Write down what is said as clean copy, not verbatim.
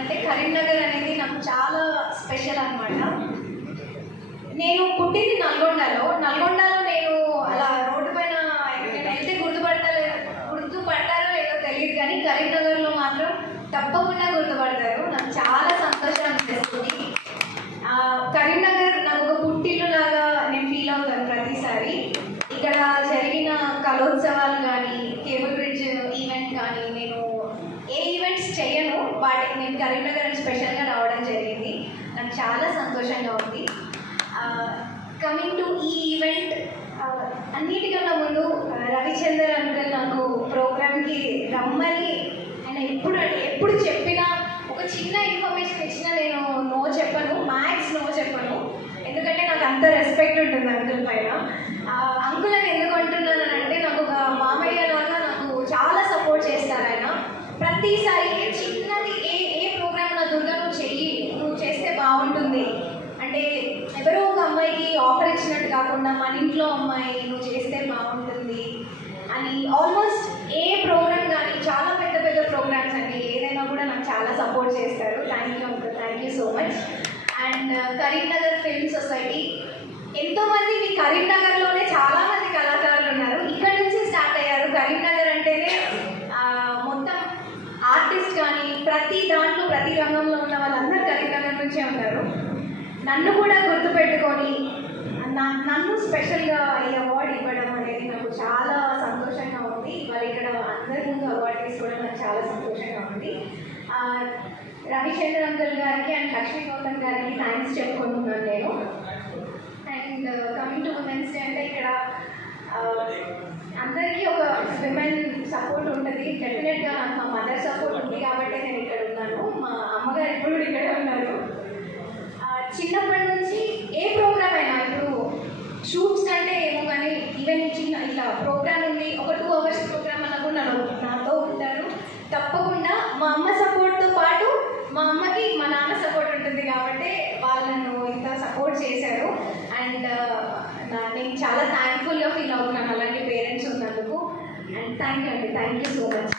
అంటే కరీంనగర్ అనేది నాకు చాలా స్పెషల్ అనమాట. నేను పుట్టింది నల్గొండలో నేను అలా రోడ్డు పైన ఎక్కడికైనా వెళ్తే గుర్తుపడతారో లేదో తెలియదు, కానీ కరీంనగర్లో మాత్రం తప్పకుండా గుర్తుపడతారు. నాకు చాలా సంతోషం అనిపిస్తుంది. కరీంనగర్ నాకు ఒక పుట్టిల్లు లాగా నేను ఫీల్ అవుతాను ప్రతిసారి. ఇక్కడ జరిగిన కళోత్సవాలు కానీ, కేబుల్ బ్రిడ్జ్ ఈవెంట్ కానీ, నేను ఏ ఈవెంట్స్ చేయను, వాటికి నేను కరీంనగర్ అని స్పెషల్గా రావడం జరిగింది. నాకు చాలా సంతోషంగా ఉంది. కమింగ్ టు ఈ ఈవెంట్, అన్నిటికన్నా ముందు రవిచందర్ అంకుల్ నాకు ప్రోగ్రామ్కి రమ్మని ఆయన ఎప్పుడు చెప్పినా, ఒక చిన్న ఇన్ఫర్మేషన్ ఇచ్చినా నేను నో చెప్పను, మ్యాక్స్ నో చెప్పను. ఎందుకంటే నాకు అంత రెస్పెక్ట్ ఉంటుంది అంకుల్ పైన. అంకుల్ అని ఎందుకు అంటున్నానంటే, నాకు ఒక మామయ్య లాగా నాకు చాలా సపోర్ట్ చేస్తారు ఆయన. ప్రతిసారి చిన్నది ఏ ప్రోగ్రామ్ నా దుర్గా నువ్వు చేస్తే బాగుంటుంది అంటే, ఎవరో ఒక అమ్మాయికి ఆఫర్ ఇచ్చినట్టు కాకుండా మన ఇంట్లో అమ్మాయి నువ్వు చేస్తే బాగుంటుంది అని ఆల్మోస్ట్ ఏ ప్రోగ్రామ్ కానీ, చాలా పెద్ద పెద్ద ప్రోగ్రామ్స్ అండి, ఏదైనా కూడా నాకు చాలా సపోర్ట్ చేస్తారు. Thank you uncle, thank you so much. And Karimnagar film society, ఎంతోమంది మీ కరీంనగర్లోనే చాలామంది కళాకారులు ఉన్నారు, ఇక్కడ నుంచి స్టార్ట్ అయ్యారు. కరీంనగర్ అంటేనే మొత్తం ఆర్టిస్ట్ కానీ ప్రతి దాంట్లో ప్రతి రంగంలో ఉన్న వాళ్ళందరూ కరీంనగర్ నుంచే ఉంటారు. నన్ను కూడా గుర్తుపెట్టుకొని నన్ను స్పెషల్గా ఈ అవార్డు ఇవ్వడం అనేది నాకు చాలా సంతోషంగా ఉంది. ఇవాళ ఇక్కడ అందరి ముందు అవార్డు తీసుకోవడం నాకు చాలా సంతోషంగా ఉంది. రవిచంద్ర అంకుల్ గారికి అండ్ లక్ష్మీ గౌతమ్ గారికి థ్యాంక్స్ చెప్పుకుంటున్నాను నేను. And coming to women's day అంటే, ఇక్కడ అందరికీ ఒక విమెన్ సపోర్ట్ ఉంటుంది. డెఫినెట్గా నాకు మా మదర్ సపోర్ట్ ఉంది కాబట్టి నేను ఇక్కడ ఉన్నాను. మా అమ్మగారు ఇప్పుడు కూడా ఇక్కడే ఉన్నారు. చిన్నప్పటి నుంచి ఏ ప్రోగ్రామ్ అయినా, ఇప్పుడు షూట్స్ కంటే ఏమో కానీ, ఈవెన్ చిన్న ఇట్లా ప్రోగ్రామ్ ఉంది, ఒక 2 hours ప్రోగ్రామ్ అన్న కూడా నాతో ఉంటారు. తప్పకుండా మా అమ్మ సపోర్ట్తో పాటు మా అమ్మకి మా నాన్న సపోర్ట్ ఉంటుంది కాబట్టి వాళ్ళను ఇంత సపోర్ట్ చేశారు. అండ్ నేను చాలా థ్యాంక్ఫుల్గా ఫీల్ అవుతున్నాను అలాంటి పేరెంట్స్ ఉన్నందుకు. అండ్ థ్యాంక్ యూ అండి, థ్యాంక్ యూ సో మచ్.